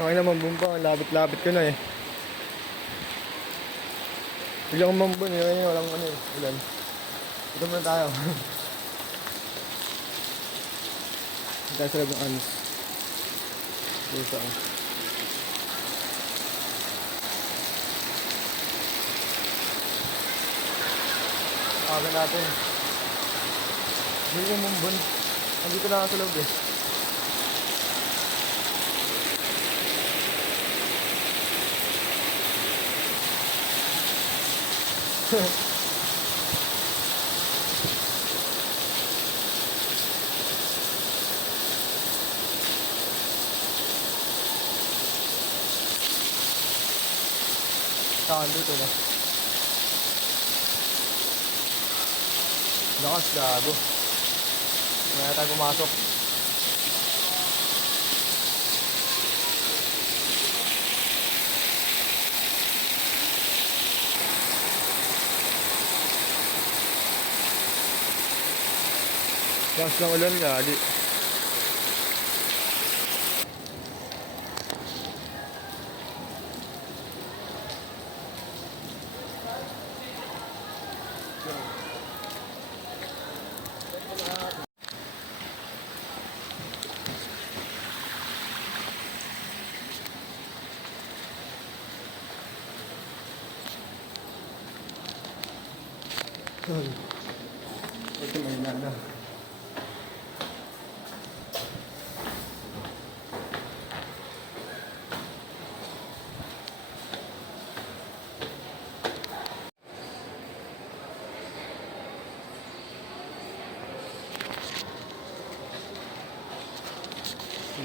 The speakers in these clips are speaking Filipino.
Okay naman bumba, labit-labit ko na eh. Bigla akong mambun eh, kaya walang ano eh, ulan. Ito muna tayo. Ito tayo sa loob ng anis. Ito sa ako. Akin natin. Hindi yung mambun. Nandito na ako sa loob eh. Saan dito na? Lakas, gago. Kaya tayo pumasok. Lakas ng ulan, gali. Ito may nana.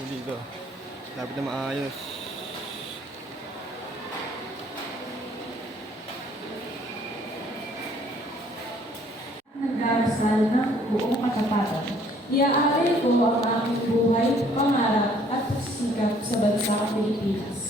Dito. Dapat na maayos. Nagdarasal ng buong katapatan. Iaari ko ang aking buhay, pangarap at pagsisikap sa bansang Pilipinas.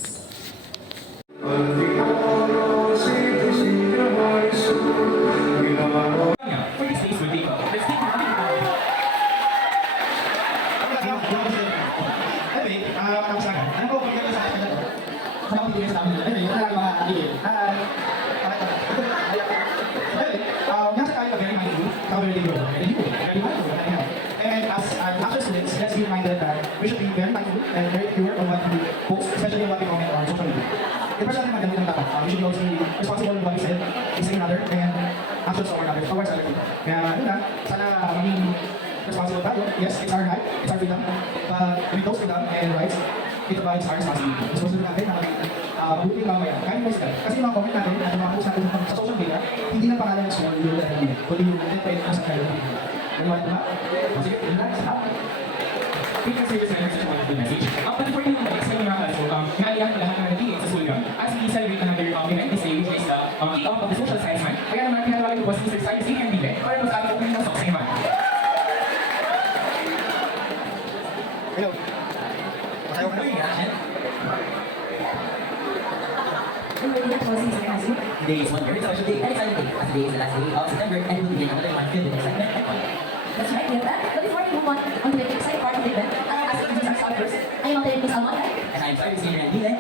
And as after students, let's be reminded that we should be very mindful and very pure of what we post, especially what we comment on social media. The person natin magandang ng dapat. We should be also responsible with what we said, saying another, and actions over another, towards other people. Kaya, yun na, sana maging responsible tayo. Yes, it's our right, it's our freedom, but with those freedom and rights, it provides our responsibility. Responsibility natin na maging buti yung mamaya. Kahit post ka. Kasi yung mga comment natin, at yung mga post natin sa social media, hindi na pangalan ng school, yung natin, kundi yung pwede sa kayo. Naniwala ba? Sige, yun lang. Quick and serious message to the message. But before you explain your classroom, naiyak na lahat ng nagiging sa school yun. As we celebrate another event this day, which is the kick-off of the social science month, kaya naman pinatawagin ko po si Mr. Science Senior Bibe para po sa ating opening ng Soksay Month. Hello. Ayaw ka na. Today is one very special day and exciting day, as today is the last day of September and we'll begin another month filled with excitement and fun. That's right, we have that. But before we move on to the exciting part of the event, I'll ask you to introduce ourselves first. I am Miss Almon. And I'm sorry, Senior and Bibe.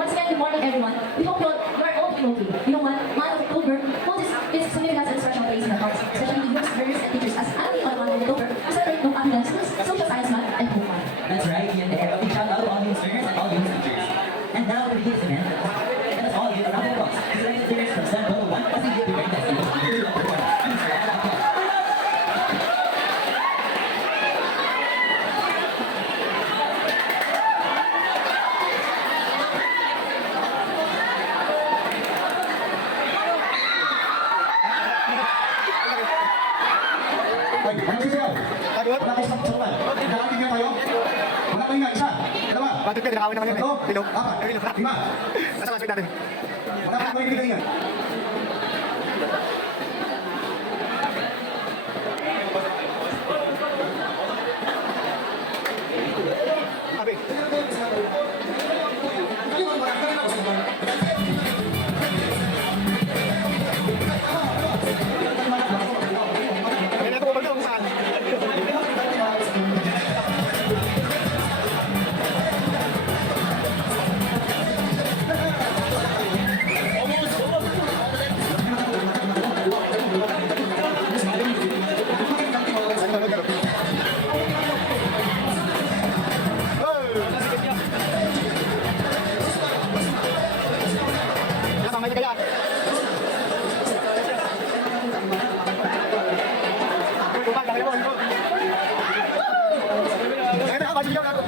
Once again, good morning, everyone. We hope you are all feeling okay. You know what? Month of October holds its significance and special place in our hearts, especially the groups, learners, and teachers, as annually on 1 October, we celebrate no academic schools, social science month, and home month. That's right, and a big shout out to all the learners and all the teachers. And now to begin this event, let us all give a round of applause to the leaders from Stand Level 1 as they give their best in the period of performance. Ano sisiyaw? Wala kayo sa pagsakulan. Nakatigyan tayo. Wala kayo nga, isa. Dalawa. Patut ka, nakawin naman yun eh. Tatlo. Pilog. Apat. Lima. Nasa classmate natin. Wala ka kayo ganyan. Sabi. Kaya natin kung saan. sigaw na ako.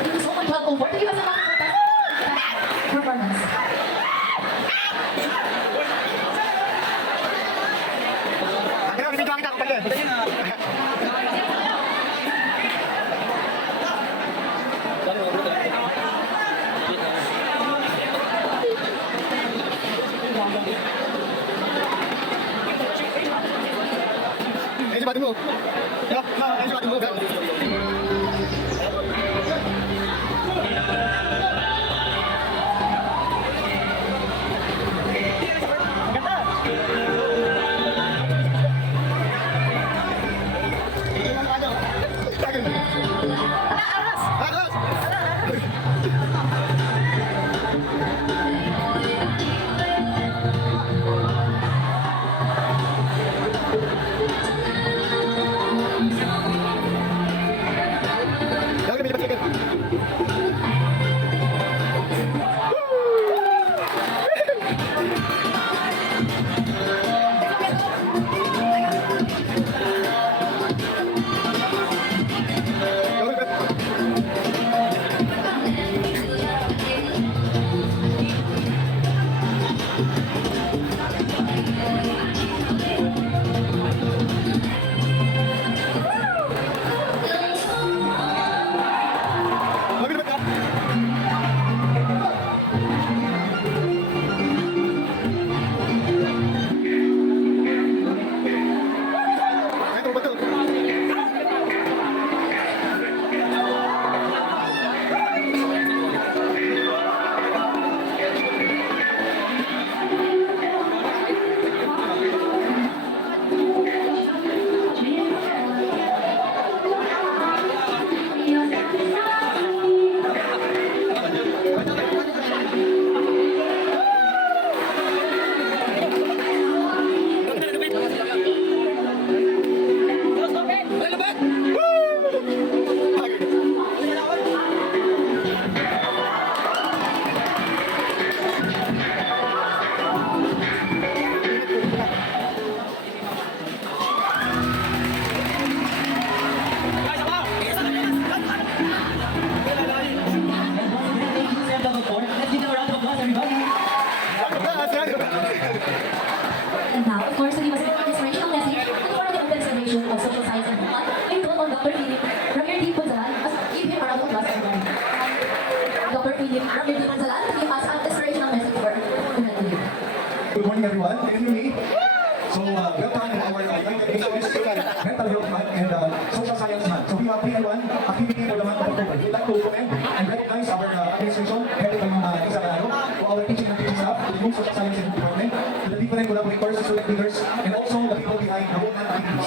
Thank you so much, Hot Over. Thank you so much for that performance. Kaya bibigyan kita kapag yan. Ayun si batin mo. Ayun si batin mo. And now, of course, to give us an inspirational message and for the open celebration of social science and math, I call on Dr. Philip Ramir Punzalan as give him a round of applause, everybody. Dr. Philip Ramir Punzalan to give us an inspirational message for humanity. Good morning, everyone. Can you hear me? So, welcome to our Mental Health Month and Social Science Month. So, we have 3-in-1 activity for the month of October. We'd like to commend and recognize our administration, headed by Isa Galaro, to our teaching and teaching staff, to the new Social Science Department, to the different collaborators, student leaders, and also the people behind the women activities.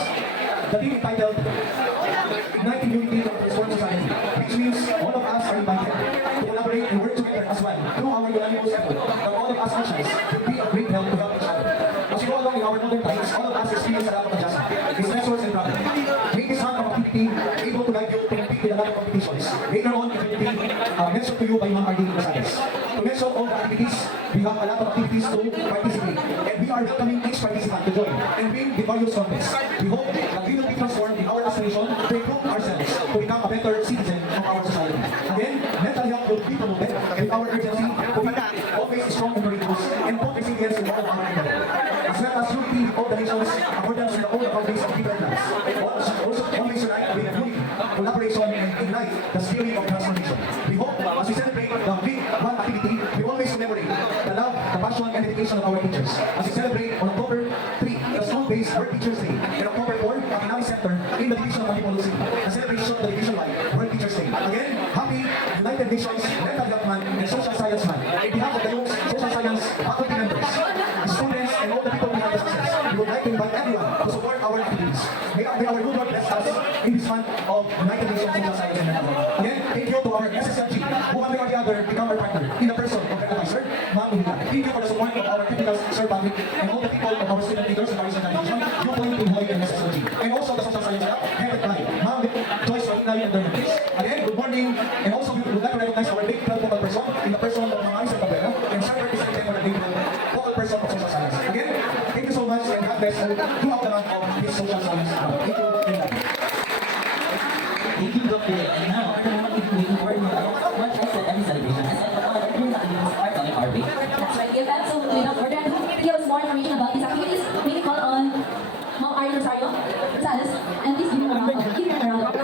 The theme entitled Igniting Unity to Transform Society, which means all of us are invited to collaborate and work together as one through our unanimous effort that all of us actions will be a great help to help each other. As we go along in our modern times, all of us experience a lot of adjustment, stressors and problems. Make this month of activity able to guide you to compete with a lot of competitions. Later on, it will be mentioned to you by Ma'am R.D. Rosales. To mention all the activities, we have a lot of activities to participate, and we are welcoming each participant to join and win the various contests. We hope that we will be transformed in our aspiration to improve ourselves to become a better citizen of our society. Again, mental health will be promoted with our urgency to be always strong and courageous and put resilience in all of our people. As well as unity with all the nations according to the old boundaries of different lands. Also, always unite with unity, collaboration, and ignite the spirit of transformation. We hope as we celebrate the Big One activity, we always commemorate the love, the passion, and dedication of our teachers. As we celebrate on October 3, the school-based World Teachers Day, and October 4, the economic sector in the division of Antipolo City, the celebration of the division-wide World Teachers Day. Again, happy United United Nations Mental Health Month and Social Science Month, on behalf of the UX Social Science faculty members, students, and all the people behind the success, we would like to invite everyone to support our activities. May our good Lord bless us in this month of United Nations Social Science and Mental Health. Again, thank you to our SSLG, who one way or the other become our partner in the person of the advisor, Ma'am Ulia. Thank you for the support of our critical Sir Public and all the people of our student leaders in Paris Organization, Viewpoint, Pinoy, and SSLG. And also the Social Science Lab, headed by Ma'am Joyce Rotinay and Dermot. Again, good morning, and also we would like to recognize our big 12 vocal person in the person of Ma'am Isaac Cabrera and Cyber Secretary for the big vocal person of Social Science. Again, thank you so much and God bless all throughout the month of this Social Science Lab. Thank you. Thank you, Dr. And now, I don't want you to wait for me. What I said every celebration, I said, all the dreams activities are coming our way. That's right, give that. So without further ado, to give us more information about these activities, we can call on Ma'am Ari Rosario Rosales, and please give him a round of applause.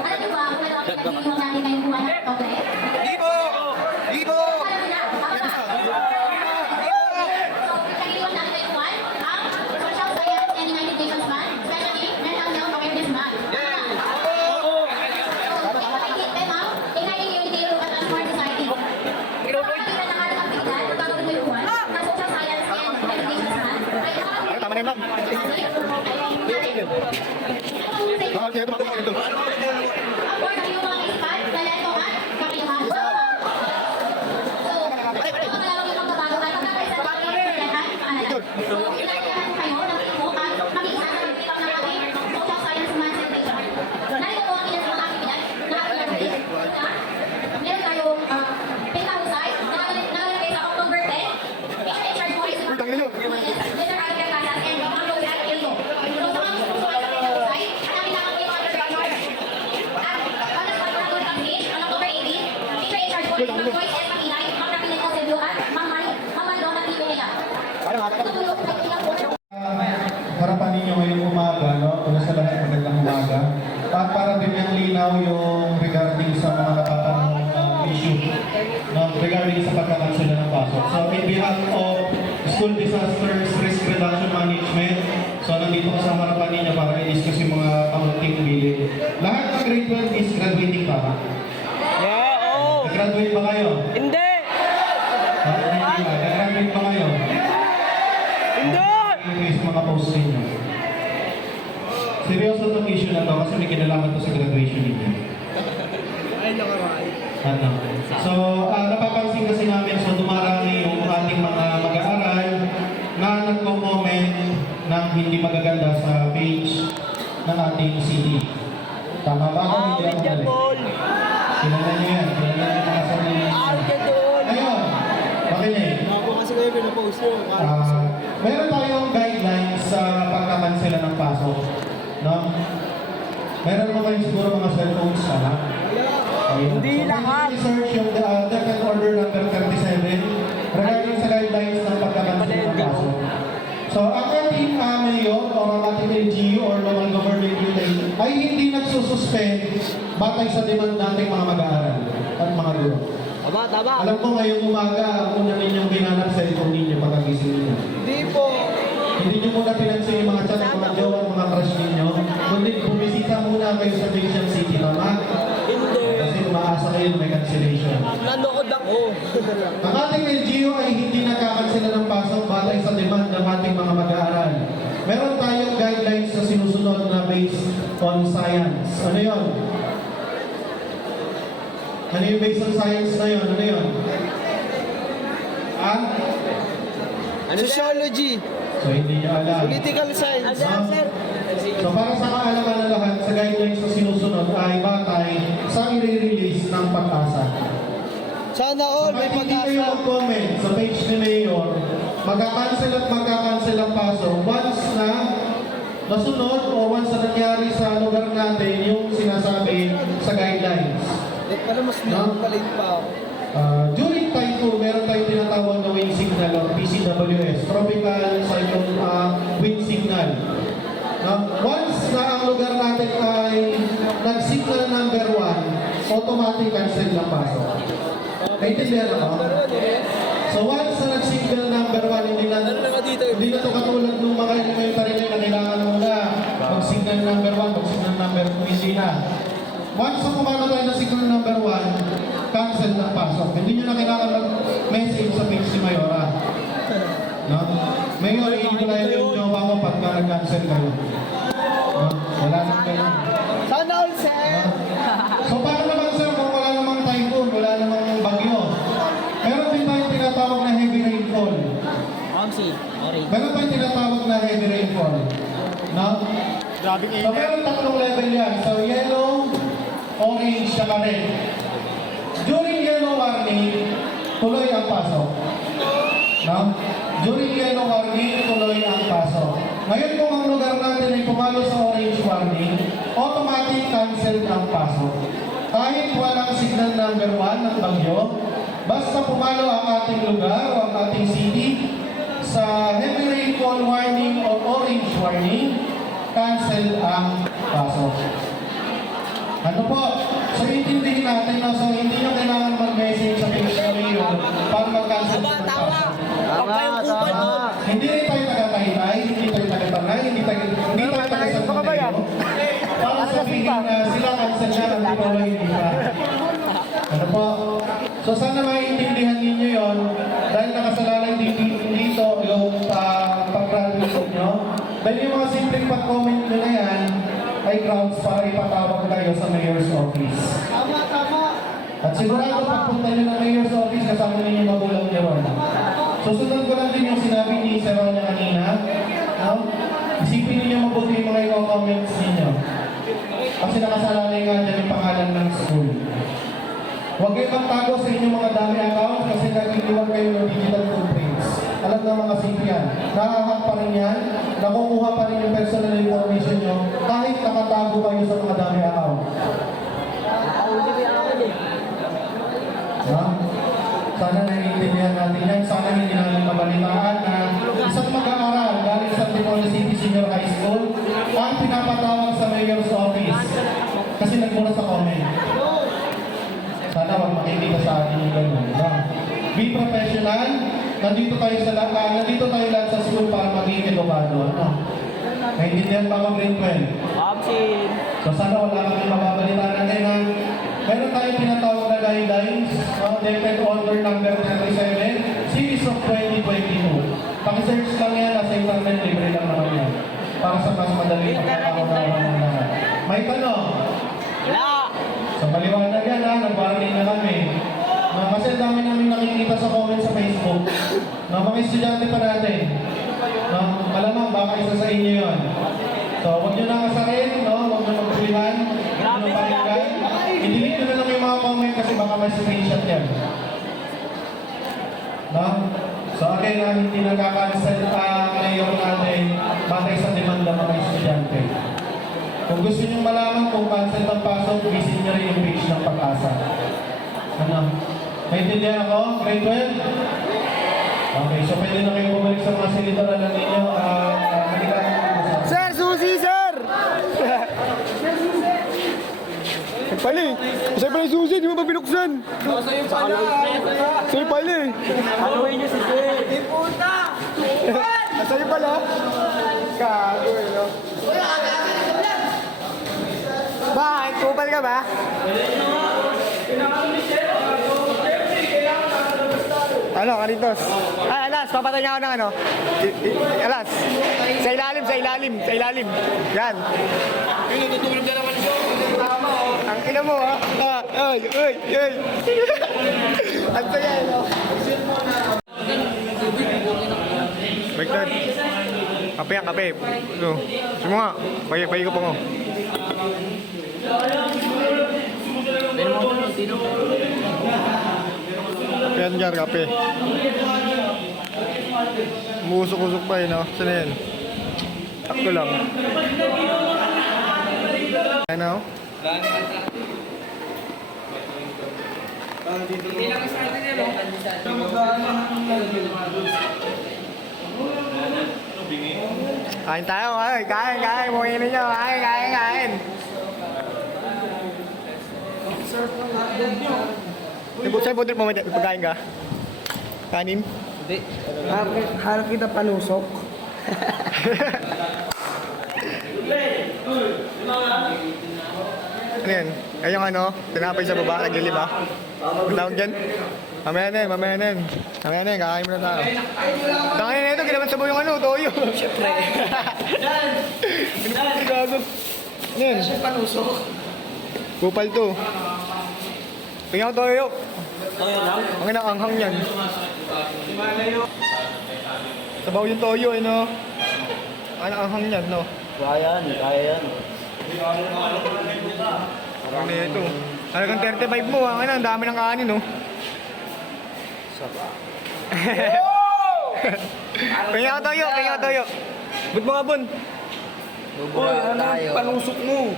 Alam niyo ba, kung ano ang pinag-iwan natin ngayong buwan ng Oktubre? Libo! Libo! Alam niyo na, So, pinag-iwan natin ngayong buwan ang Social Science and United Nations Month, especially Mental Health Awareness Month. Igniting unity at a smart society. Pagkakita ng ating aktividad, pagkakita ngayong buwan, ang Social Science and United Nations Month, ay Tama na yun, ma'am. Okay, ito. Ang board ng iyong mga isipan, talento at kakayahan. So, ito ang malalawang yung pagbabago at pagkakaisa ng ating kakayahan, analan. So, inaayahan kayo ng ito at mag-iisa sa pagkipang ng ating Social Science Month celebration. Narito po ang ilan sa mga aktibidad na ating nag-release. Meron tayong pintahusay na nakalagay sa October 10. In charge po is General Alger Casas and Ma'am Rose at Elmo. So, sa mga gusto sa pintahusay, hanapin lang po yung mga director. At pagkakataon ng page, on October 18, teacher in charge po is Ma'am Joyce S. Makinay, Ma'am Rapinet Casebio at Ma'am Donna T. Benea. Tutulong sa ilang po. Harapan ninyo ngayong umaga, no? Una sa lahat, magandang umaga. At para din yung linaw yung regarding sa mga natatanong issue, no? Regarding sa pagkakansela ng pasok. So, in behalf of School Disasters Risk Reduction Management, so nandito ko sa harapan ninyo para i-discuss yung mga kaunting bilin. Lahat ng grade 12 is graduating pa. Nag-graduate ba kayo? Hindi! Nag-graduate ba kayo? Hindi! Yung mga post ninyo. Seryoso itong issue na to kasi may kinalaman to sa graduation ninyo. Ano? So, napapansin kasi namin, so dumarami yung ating mga mag-aaral na nagko-comment ng hindi magaganda sa page ng ating CD. Tama ba? Hindi ako mali. Kilala niyo yan. Kilala niyo mga sarili niyo. Ngayon, makinig. Meron tayong guidelines sa pagkakansela ng pasok. No? Meron naman kayo siguro mga cellphones sana. Hindi lahat. Research yung Decade Order number 37 regarding sa guidelines ng pagkakansela ng pasok. So, ang ating mayor o ang ating LGU or local government unit ay hindi nagsususpend batay sa demand nating mga mag-aaral at mga guro. Tama. Alam ko ngayong umaga, ang una ninyong ginanap sa ito ninyo pagkagising ninyo. Hindi po. Hindi nyo muna pinansin yung mga chat, mga jowa, mga crush ninyo. Kundi bumisita muna kayo sa Junction City, tama? Hindi. Kasi umaasa kayo may cancellation. Nanood ako. Ang ating LGU ay hindi nakakansela ng pasok batay sa demand ng ating mga mag-aaral. Meron tayong guidelines na sinusunod na based on science. Ano yun? Ano yung based on science na yun? Ano yun? Ah? Sociology. So hindi nyo alam. Political science. So para sa kaalaman ng lahat, sa guidelines na sinusunod ay batay sa i-release ng pag-asa. Sana all may Kapag hindi kayo pag-asa. mag-comment sa page ni Mayor, magkakancel ang paso once na nasunod o once na nangyari sa lugar natin yung sinasabi sa guidelines. Para mas makalit pa ako. During Type 2, meron tayong tinatawag na wind signal or PCWS, Tropical Cyclone Wind Signal. Once na ang lugar natin ay nag-signal number 1, automatic cancel ng pasok. Naintindihan ako? So once na nag-signal number 1, hindi na Hindi na to katulad ng mga elementary na kailangan muna mag-signal number 1, mag-signal number 2, hindi na. Once na pumalo tayo ng signal number 1, cancel ng pasok. Hindi nyo na kailangan mag-message sa page ni Mayora. No? Mayor, i-deny yung jowa ko pagka nag-cancel kayo. No? Wala nang ganun. Sana all, sir! So paano naman sir kung wala namang typhoon, wala namang bagyo? Meron din tayong tinatawag na heavy rainfall. Meron tayong tinatawag na heavy rainfall. No? Grabing So meron tatlong level yan. So yellow, orange, saka red. During yellow warning, tuloy ang pasok. No? During yellow warning, tuloy ang pasok. Ngayon kung ang lugar natin ay pumalo sa orange warning, automatic cancel ang pasok. Kahit walang signal number 1 ng bagyo, basta pumalo ang ating lugar o ang ating city sa heavy rainfall warning o orange warning, cancel ang pasok. Ano po? So intindihin natin na so hindi nyo kailangan mag-message sa page na mayor para mag-cancel ng pasok. Hindi rin tayo taga-Taytay, hindi tayo taga-Tanay, hindi tayo taga-Santiago. Para sabihin na sila cancel na ang Pinoy, hindi pa. Ano po? So sana maintindihan ninyo yon dahil nakasalalay dito yung pag-graduate nyo. Dahil yung mga simpleng pag-comment nyo na yan ay grounds para ipatawag kayo sa mayor's office. At sigurado pagpunta nyo ng mayor's office kasama ninyo magulang nyo ron. Susunod ko lang din yung sinabi ni Sir Ronya kanina. No? Isipin ninyo mabuti yung mga i-comments ninyo. Kasi nakasalalay nga dyan yung pangalan ng school. Huwag kayo magtago sa inyong mga dami accounts kasi nagkikiwan kayo ng digital footprints. Alam ng mga simple yan. Nakahak pa rin yan, nakukuha pa rin yung personal information nyo kahit nakatago kayo sa mga dami account. Sana naiintindihan natin yan. Sana hindi namin mabalitaan na isang mag-aaral galing sa Antipolo City Senior High School ang pinapatawag sa mayor's office kasi nagmula sa comment. Sana wag makikita sa atin yung gano'n. No? Be professional. Nandito tayo lahat sa school para maging edukado. Ano? Naintindihan ba ang grade 12? So sana wala kami mababalitaan natin na meron tayong tinatawag na guidelines, DepEd Order number 37, Series of 2022. Paki-search lang yan, nasa internet, libre lang naman yan. Para sa mas madaling pagkakaunawa ng lahat. May tanong? So maliwanag yan ha, nag-warning na kami. Kasi dami namin nakikita sa comment sa Facebook. Mga estudyante pa natin. Malamang baka isa sa inyo yun. So huwag nyo nang asarin, huwag nyo magpulihan, huwag nyo palingan. I-delete nyo na lang yung mga comment kasi baka may screenshot yan. So again, hindi nagkakancel ngayon natin batay sa demanda mga estudyante. Kung gusto nyo malaman kung cancel ang pasok, visit nyo rin yung page ng Pag-asa. Naintindihan ako? Grade 12? Okay, so pwede na kayo bumalik sa mga silitaran ninyo. Sir, susi, sir! Pali! Sa'yo pala yung susi, di mo ba binuksan? Sa'yo pala! Sa'yo pala eh! Haluin niyo si Sir! Di puta! Sa'yo pala? Kago eh, no? Bakit? Kupal ka ba? Ano, Karitos? Ay, Alas, papatay niya ako ng ano? Alas, sa ilalim. Yan. Natutulog na naman siya. Ang ina mo, ha? Ay. Ang saya, no? Bagdad. Kape yan, kape. No. Sige nga, pay ko pa mo. Yan dyan, kape. Umusok-usok pa no? Saan yan? Takto lang. Ano? Kain tayo, kain. Mungin ninyo, kain. Sa'yo po, pagkain ka? Kanin? Harap kita panusok. Ano yan? Ay yung ano, tinapay sa baba, nagliliba. Ang tawag dyan? Mamaya na yan, kakain mo na tayo. Tangin na ito, ginaman sa yung ano, toyo. Siyempre. Gago. Ano yan? Siya panusok. Kupal to. Tingnan ko toyo. Toyo lang? Ang inaanghang yan. Sabaw yung toyo eh, no? Ang inaanghang yan, no? Kaya yan. Ano na ito? Talagang 35 mo, ang dami ng kanin, no? Kaya ka toyo. Ba't mga bon? Panusok mo.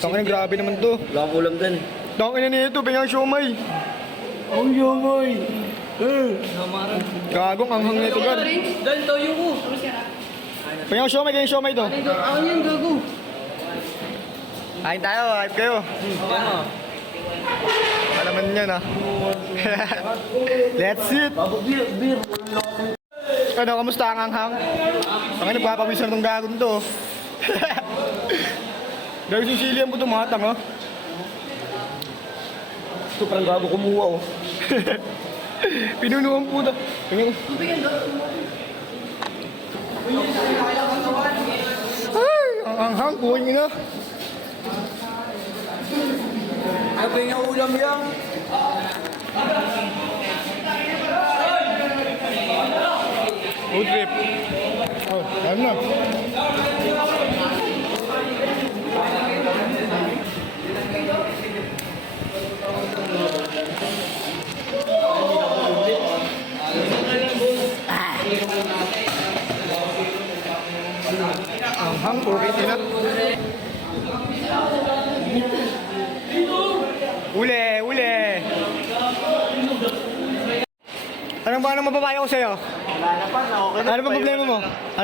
Tangin, grabe naman to. Wala akong ulam din. Tangin na nito, pinang siomay. Ang siomay. Gagong anghang nito, gan. Dan toyo ko. Pinang siomay, kayong siomay to. Ako yan, gago. Kain tayo, hype kayo. Alaman niya na. Let's eat. Ano, kamusta ang anghang? Ang nagpapawisan ng gagon to. Dahil sisilihan mo tumatang, ha? Ito parang gago kumuha, oh. Pinunuhan po na. Ay, ang anghang, kuhin na. Ano yung ulam yan? Food trip. Oh, ayun na. Anghang, kuhin na. Uli! Anong ba ang mababayo ko sa'yo? Wala na pa, okay na. Ano ba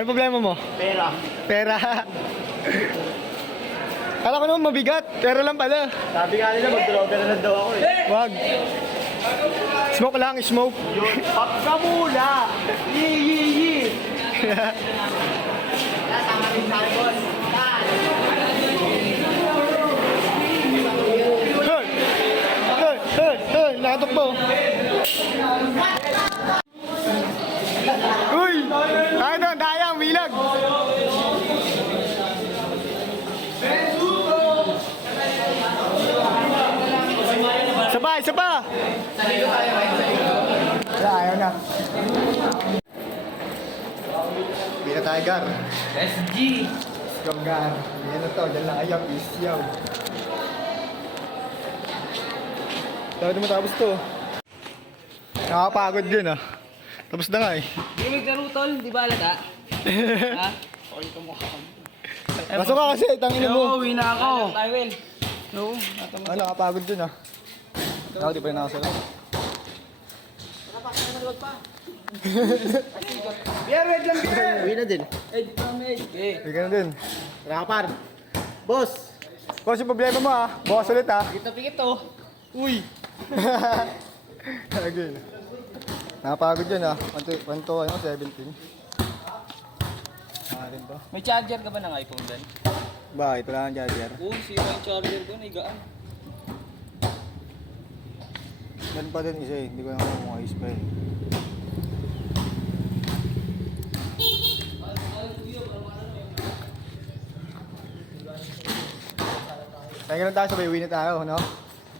problema mo? Pera. Kala ko naman mabigat, pera lang pala. Sabi nga nila, mag-droga na lang daw ako eh. Wag. Smoke lang, smoke. Pop ka muna! Yee! Hey, nakatukbo. Uy! Ay doon, dayang, bilag. Isa pa! Ayaw na. Bina tayo, Gar. SG. Go, Gar. Yan na to, dyan lang ayaw, isyaw. Dapat matapos to. Nakakapagod din, ah. Tapos na nga eh. Hindi maglaro tol, di ba alata? Ha? Pasok ka kasi, tangin mo. uwi na ako. I will. No, Ah, nakapagod din, ah. Ako, di pa rin nakasala. Beer, wait lang, beer. Uwi na din. Hindi ka na din. Rakapar. Boss! Boss, yung problema mo, ah. Bukas ulit, ah. Pikit to. Uy! Again. Nakapagod yun, ah. 17. Nakarin to. May charger ka ba ng iPhone din? Bakit? Wala kang charger. Oo, sira yung charger ko, naigaan. Meron pa din isa eh. Hindi ko naman kung ayos pa eh. Kaya ganun tayo, sabay uwi na tayo, no?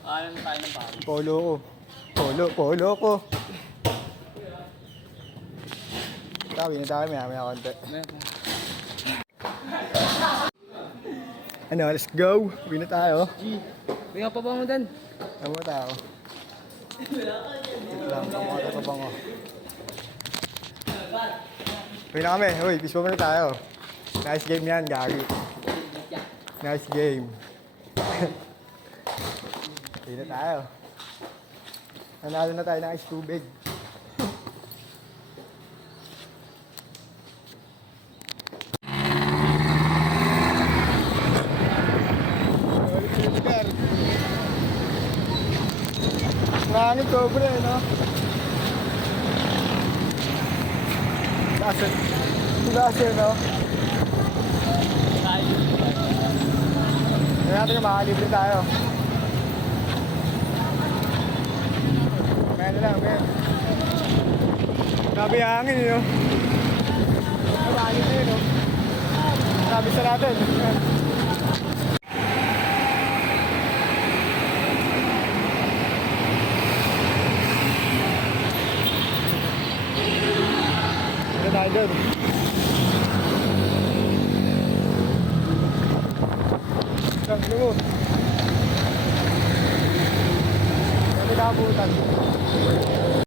Ayaw na tayo ng pari. Polo ko. Polo ko. Uwi na tayo, maya konti. Ano, let's go. Uwi na tayo. May pa ba mo din? Tama tayo. Wait lang, tama pa bango. Uwi na kami. Uy, peace bomb na tayo. Nice game yan, gagi. Nice game. Uwi na tayo. Nanalo na tayo ng ice tubig. Nangit sobra eh, no? Asin. Asin, no? Kaya natin yung makalibre tayo. Kaya na lang, kaya. Grabe yung hangin, no? Marami na yun, no? Sabi sa natin. Ito tayo doon. Sabi mo. Ano nakabutan?